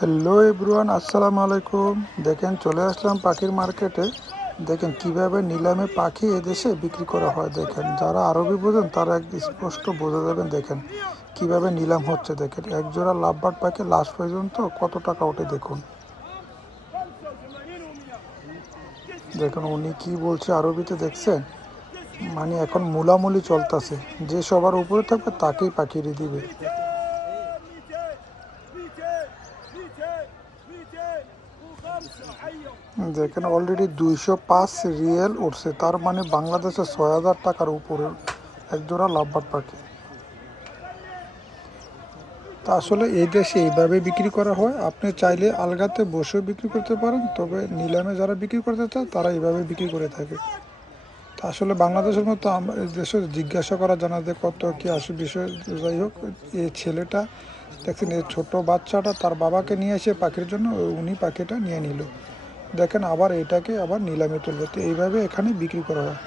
Hello everyone, আসসালামু আলাইকুম। দেখেন, চলে আসলাম পাখির মার্কেটে। দেখেন, কীভাবে নিলামে পাখি এদেশে বিক্রি করা হয়, দেখেন। যারা আরবি বোঝেন, তারা এক স্পষ্ট বোঝা যাবেন দেখেন কীভাবে নিলাম হচ্ছে, দেখেন। এক জোড়া লাভবাট পাখি লাস্ট পর্যন্ত কত টাকা ওঠে, দেখুন। দেখুন, উনি কি বলছে আরবিতে, দেখছেন? মানে এখন মুলামুলি চলতেছে। যে সবার উপরে থাকবে, তাকেই পাখিয়ে দিবে। দেখেন অলরেডি দুইশো পাঁচ রিয়েল উঠছে, তার মানে বাংলাদেশে ছয় হাজার টাকার উপরে একজোড়া লাভবাট পাখি তা আসলে এই দেশে এইভাবে বিক্রি করা হয়, আপনি চাইলে আলগাতে বসেও বিক্রি করতে পারেন, তবে নিলামে যারা বিক্রি করতে চায়, তারা এইভাবে বিক্রি করে থাকে। তা আসলে বাংলাদেশের মতো দেশে জিজ্ঞাসা করা, জানা যে কত কী আসে বিষয়, যাই হোক এই ছেলেটা, দেখছেন এই ছোটো বাচ্চাটা, তার বাবাকে নিয়ে এসে পাখির জন্য, উনি পাখিটা নিয়ে নিল। দেখেন আবার এটাকে আবার নিলামে তুলবে। তো এইভাবে এখানে বিক্রি করা হয়।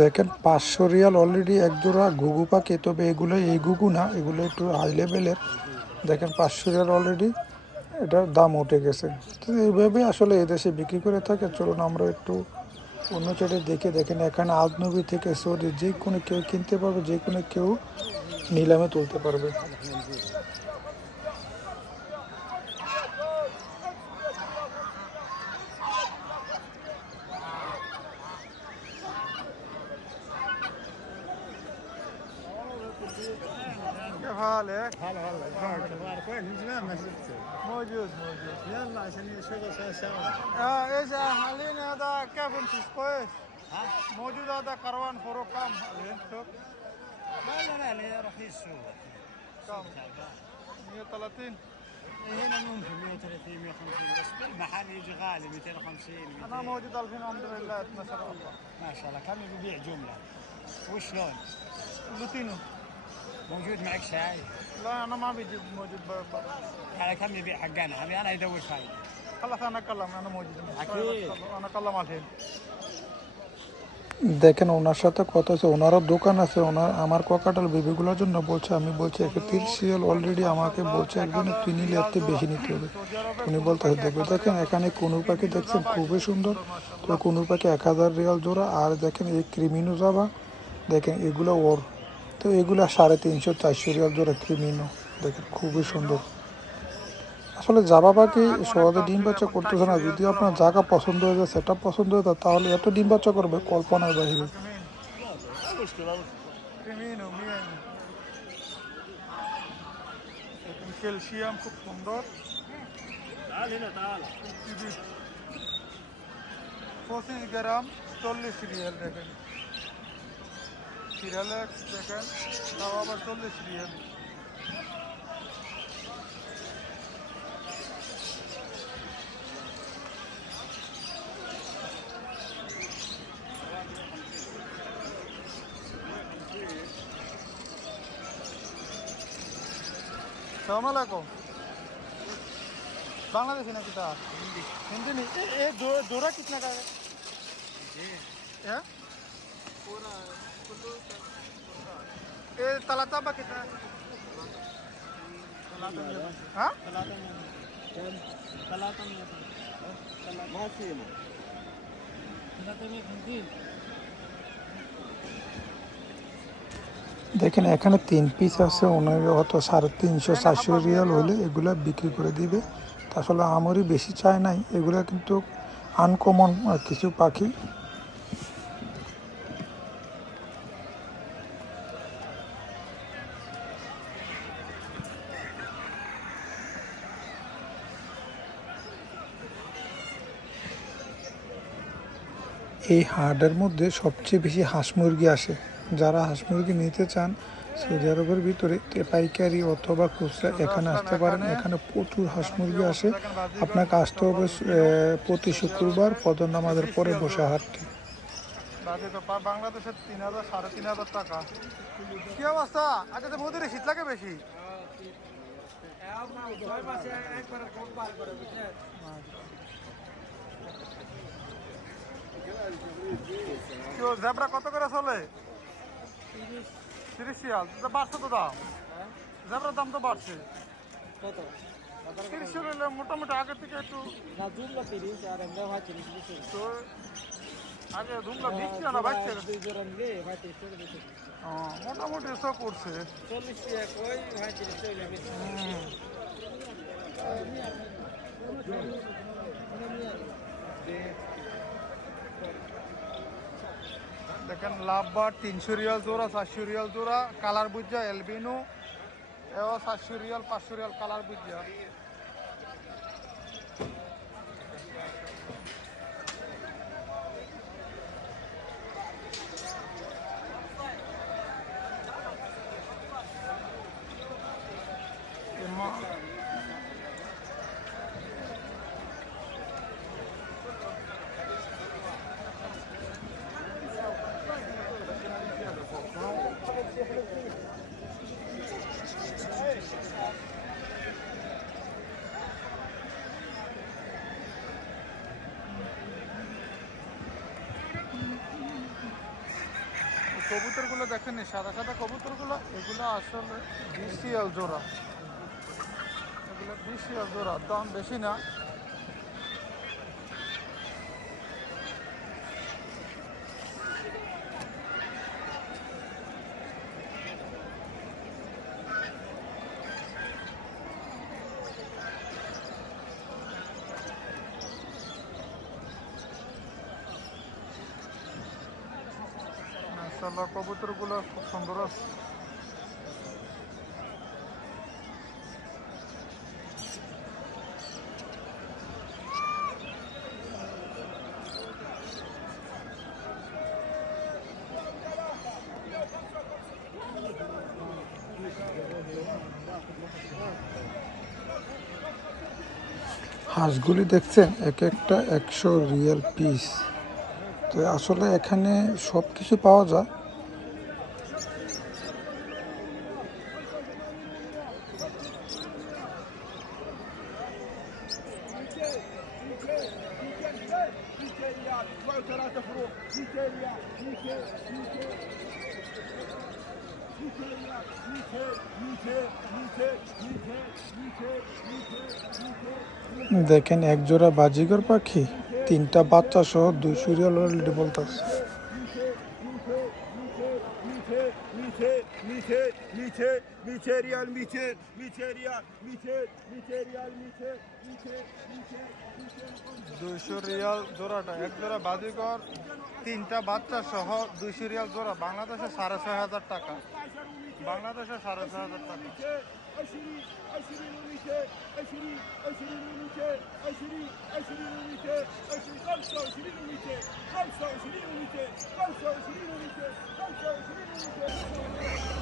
দেখেন, পাঁচশো রিয়াল অলরেডি এক জোড়া ঘুঘু পাখি, তবে এগুলো এই ঘুঘু না, এগুলো একটু হাই লেভেলের দেখেন, পাঁচশো রিয়াল অলরেডি এটার দাম উঠে গেছে। তো এইভাবে আসলে এদেশে বিক্রি করে থাকে। চলুন আমরা একটু অন্য সাইডে দেখে দেখেন, এখানে আজনবী থেকে সৌদি, যে কোনো কেউ কিনতে পারবে, যে কোনো কেউ নিলামে তুলতে পারবে। هلا هلا كيفك أخبارك وين من زمان ما شفتك موجود موجود يلا عشان صار سوا آه إيش حاليا هذا كيف انت كويس؟ ها موجود هذا كروان فروق كم؟ لا لا لا رخيص شو كم؟ 130 هنا ممكن 130 150 بس بالمحل يجي غالي 250 أنا 200 موجود 2000 الحمد لله ما شاء الله ما شاء الله كم بيبيع جمله وشلون لوتينو موجود معك شاي لا انا ما بيجي موجود ب- ب- على كم يبيع حقنا ابي انا يدور شاي خلاص انا اكلم انا موجود أكيد. انا اكلم الحين দেখেন ওনার সাথে কথা আছে ওনারও দোকান আছে ওনার আমার ককাটাল বেবিগুলোর জন্য বলছে আমি বলছি একে তিরিশ রিয়াল অলরেডি আমাকে বলছে একজনে তুই নিলে এর থেকে বেশি নিতে হবে উনি বলতে দেখবে দেখেন এখানে কোনো পাখি দেখছেন খুবই সুন্দর তো কোনো পাখি এক হাজার রিয়াল জোড়া আর দেখেন এই ক্রিমিনো যাবা দেখেন এগুলো ওর তো এগুলো সাড়ে তিনশো, চারশো রিয়াল জোড়া ক্রিমিনো দেখেন, খুবই সুন্দর। আসলে জাবা পাখি সহজে ডিম বাচ্চা করতেছে না, যদি আপনার জায়গা পছন্দ হয়ে যায় সেটা পছন্দ হয়ে যায়, তাহলে এত ডিম বাচ্চা করবে, কল্পনার বাহিরে ক্যালসিয়াম খুব সুন্দর। পঁচিশ গ্রাম, চল্লিশ রিয়াল দেখেন। সিরিয়ালেক্স দেখেন তাও আবার চল্লিশ রিয়েল সালাম আলাইকুম बांग्लादेशी ना कितना हिंदी नहीं ए, ए दो दोरा कितना का है हैं? দেখেন, এখানে তিন পিস আছে ওনার অত সাড়ে তিনশো, চারশো রিয়াল হলে এগুলা বিক্রি করে দিবে। তাছাড়া আমারই বেশি চায় নাই, এগুলা কিন্তু আনকমন কিছু পাখি। এই হাটের মধ্যে সবচেয়ে বেশি হাঁস মুরগি আসে। যারা হাঁস মুরগি নিতে চান, সৌদি আরবের ভিতরে পাইকারি অথবা খুচরা এখানে আসতে পারেন। এখানে প্রচুর হাঁস মুরগি আসে। আপনাকে আসতে হবে প্রতি শুক্রবার পদর নামাজের পরে বসে হাটটি বাংলাদেশের তিন হাজার, সাড়ে তিন হাজার টাকা। কি অবস্থা? শীত লাগে বেশি। জেব্রা কত করে চলে? তিরিশ। শিয়াল। বাড়ছে তো দাম? জেব্রার দাম তো বাড়ছে। তিরিশ হলে মোটামুটি আগের থেকে একটু তো আগে ধুমলা বিশ ছিল না ও, মোটামুটি সব করছে। হুম। দেখেন লাভবার তিনশো রিয়াল জোড়া, চারশো রিয়াল জোড়া, কালার বুঝা, এলবিনো, এও চারশো রিয়াল, পাঁচশো রিয়াল কালার বুঝা। কবুতরগুলো দেখেন সাদা সাদা কবুতরগুলো, এগুলো আসলে বিসিএল জোড়া। এগুলো বিসিএল জোড়া, দাম বেশি না। মাশাআল্লাহ কবুতরগুলো খুব সুন্দর আছে। হাঁসগুলি দেখছেন এক একটা একশো রিয়েল পিস। তো আসলে এখানে সব কিছু পাওয়া যায় ريال معه ثلاثة فروع 200 ريال 200 দেখেন একজোড়া বাজিগর পাখি তিনটা বাচ্চা সহ দুই সুরিয়াল বলতে ميتين ميتين ميتين ريال ميتين ميتين ريال ميتين ميتين ريال ميتين ميتين ميتين দুইশো রিয়াল জোড়াটা এক জোড়া বাজিকর তিনটা বাচ্চা সহ দুইশো রিয়াল জোড়া বাংলাদেশে সাড়ে ছয় হাজার টাকা বাংলাদেশে সাড়ে ছয় হাজার টাকা عشرين عشرين وميتين عشرين عشرين وميتين عشرين عشرين وميتين عشرين خمسة وعشرين وميتين خمسة وعشرين وميتين خمسة وعشرين وميتين خمسة وعشرين وميتين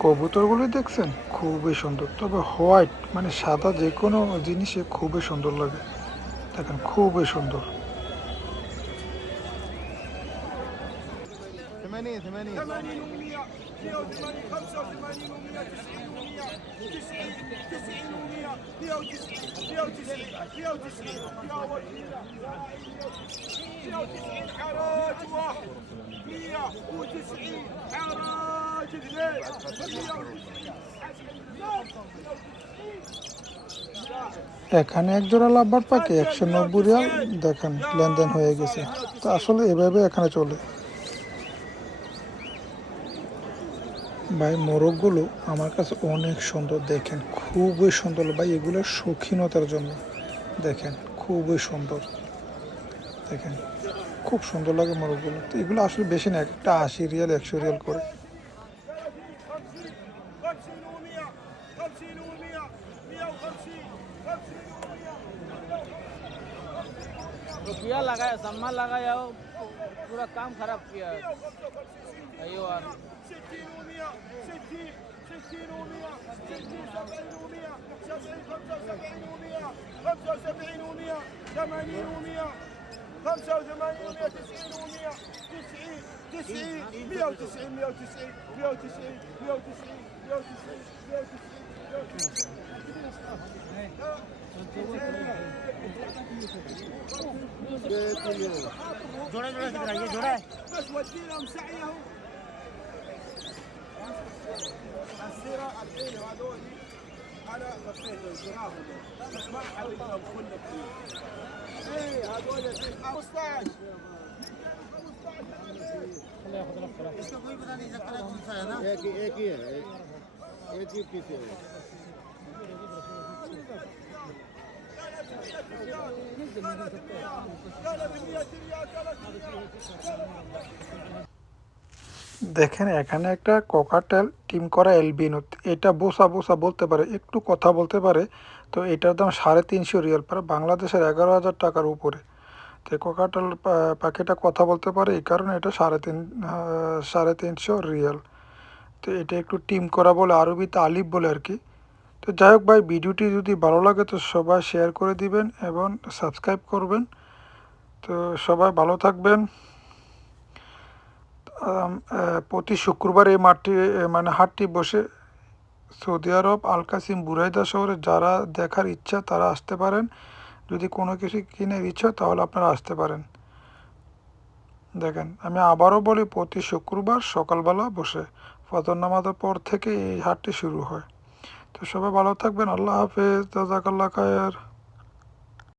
কবুতরগুলি দেখছেন খুবই সুন্দর তবে হোয়াইট মানে সাদা যে কোনো জিনিসে খুবই সুন্দর লাগে দেখেন খুবই সুন্দর ثمانية ثمانية ثمانين ومية مية وثمانين خمسة وثمانين ومية تسعين ومية تسعين تسعين ومية مية وتسعين مية وتسعين مية وتسعين مية وتسعين حراج واحد مية وتسعين حراج اثنين مية وتسعين এখানে এক জোড়া লাভবার পাখি একশো নব্বই রিয়াল দেখেন লেনদেন হয়ে গেছে তো আসলে এভাবে এখানে চলে ভাই, মোরগগুলো আমার কাছে অনেক সুন্দর দেখেন, খুবই সুন্দর। ভাই, এগুলো শৌখিনতার জন্য দেখেন, খুবই সুন্দর। দেখেন, খুব সুন্দর লাগে মোরগগুলো। তো এগুলো আসলে বেশি না একটা আশি রিয়াল, একশো রিয়াল করে। লাগায় সম্মান লাগায় পুরো কাম খারাপ কি أيوه. 60 و100 60 60 و100 60 70 و100 70 75 و100 75 و100 80 و100 85 و 190 و 100 90 90 190 190 190 190 190 جوڑے جوڑے جوڑے بس ودينا مسعيه السيرة الحين هذول أنا خفيت الزراعه بس ما حطيتهم كلهم فيه اي هذول 15 خليه ياخذ الاختلاف. إيش تقول مثلا اذا كان يكون سهل؟ هيك هيك هيك هيك كيف قالت 100 ريال قالت 100 ريال দেখেন, এখানে একটা কোকাটেল টিম করা এলবিনো এটা বোসা বোসা বলতে পারে, একটু কথা বলতে পারে। তো এটার দাম সাড়ে তিনশো রিয়াল প্রায় বাংলাদেশের এগারো হাজার টাকার উপরে। তো কোকাটেল পাখিটা কথা বলতে পারে, এই কারণে এটা সাড়ে তিন সাড়ে তিনশো রিয়াল। তো এটা একটু টিম করা বলে, আরবিতে আলিফ বলে আর কি। তো যাই হোক ভাই, ভিডিওটি যদি ভালো লাগে তো সবাই শেয়ার করে দিবেন এবং সাবস্ক্রাইব করবেন। তো সবাই ভালো থাকবেন। প্রতি শুক্রবার এই মাঠটি মানে হাটটি বসে সৌদি আরব আলকাসিম বুরাইদা শহরে যারা দেখার ইচ্ছা তারা আসতে পারেন। যদি কোনো কিছু কিনের ইচ্ছা তাহলে আপনারা আসতে পারেন। দেখেন, আমি আবারও বলি, প্রতি শুক্রবার সকালবেলা বসে ফজর নামাজের পর থেকে এই হাটটি শুরু হয়। তো সবাই ভালো থাকবেন, আল্লাহ হাফেজ জাজাকাল্লাহ খায়ের।